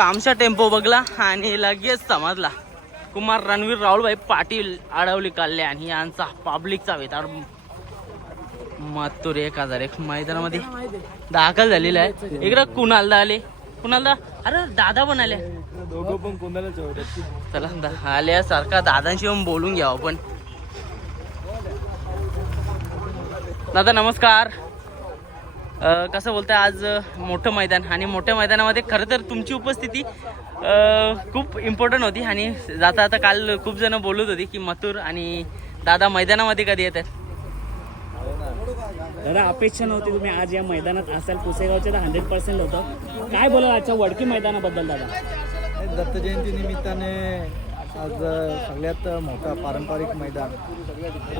आमचा टेम्पो बघला आणि लगेच समजला कुमार रणवीर राहुलभाई पाटील अडवली काढले आणि यांचा पब्लिकचा वेताड मातूर एक हजार एक मैदानामध्ये दाखल झालेला आहे इकडं कुणालदा आले कुणालदा अरे दादा पण आले चला आल्या सारखा दादांशी पण बोलून घ्यावं पण दादा नमस्कार कसं बोलतं आज मोठं मैदान आणि मोठ्या मैदानामध्ये खरं तर तुमची उपस्थिती खूप इम्पॉर्टंट होती आणि जाता आता काल खूप जण बोलत होती की मथुर आणि दादा मैदानामध्ये कधी येतात दादा अपेक्षा नव्हती तुम्ही आज या मैदानात असाल पुसेगावचे तर हंड्रेड पर्सेंट होतं काय बोला आजच्या वडकी मैदानाबद्दल दादा दत्त जयंती निमित्ताने आज सगळ्यात मोठा पारंपरिक मैदान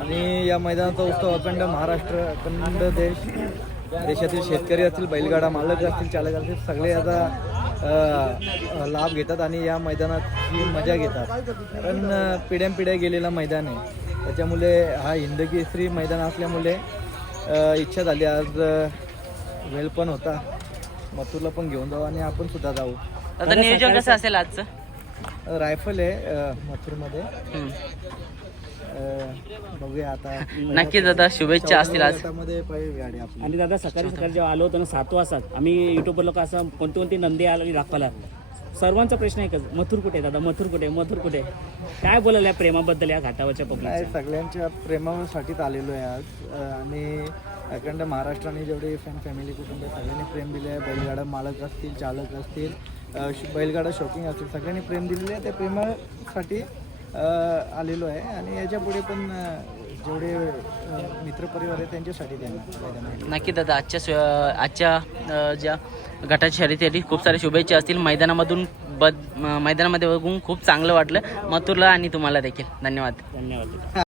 आणि या मैदानाचा उत्सव अखंड महाराष्ट्र अखंड देश देशातील शेतकरी असतील बैलगाडा मालक असतील चालक असतील सगळे याचा लाभ घेतात आणि या मैदानाची मजा घेतात कारण पिढ्या गेलेला मैदान आहे त्याच्यामुळे हा हिंदकेसरी मैदान असल्यामुळे इच्छा झाली आज वेळ पण होता मथुरला पण घेऊन जाऊ आणि आपण सुद्धा जाऊ आता नियोजन कसं असेल आजचं रायफल आहे मथुरमध्ये बघूया आता नक्की दादा शुभेच्छा असतील आज मध्ये गाडी आणि दादा सकाळी सकाळी जेव्हा आलो होतो ना सात वाजता आम्ही युट्यूबवर लोक असं कोणते कोणते नंदी आली दाखवायला सर्वांचा प्रश्न एकच मथुर कुठे दादा मथुर कुठे मथुर कुठे काय बोलायला या प्रेमाबद्दल या घाटावरच्या सगळ्यांच्या प्रेमासाठीच आलेलो आहे आज आणि अखंड महाराष्ट्राने जेवढे फ्रेंड फॅमिली कुटुंब सगळ्यांनी प्रेम दिले आहे बैलगाडा मालक असतील चालक असतील बैलगाडा शॉकिंग असतील सगळ्यांनी प्रेम दिलेले आहे त्या प्रेमासाठी आलेलो आहे आणि याच्यापुढे पण जेवढे मित्रपरिवार आहे त्यांच्यासाठी नक्की दादा आजच्या आजच्या ज्या गटाच्या शर्यतीसाठी खूप सारे शुभेच्छा असतील मैदानामधून बद मैदानामध्ये बघून खूप चांगलं वाटलं मथुरला आणि तुम्हाला देखील धन्यवाद धन्यवाद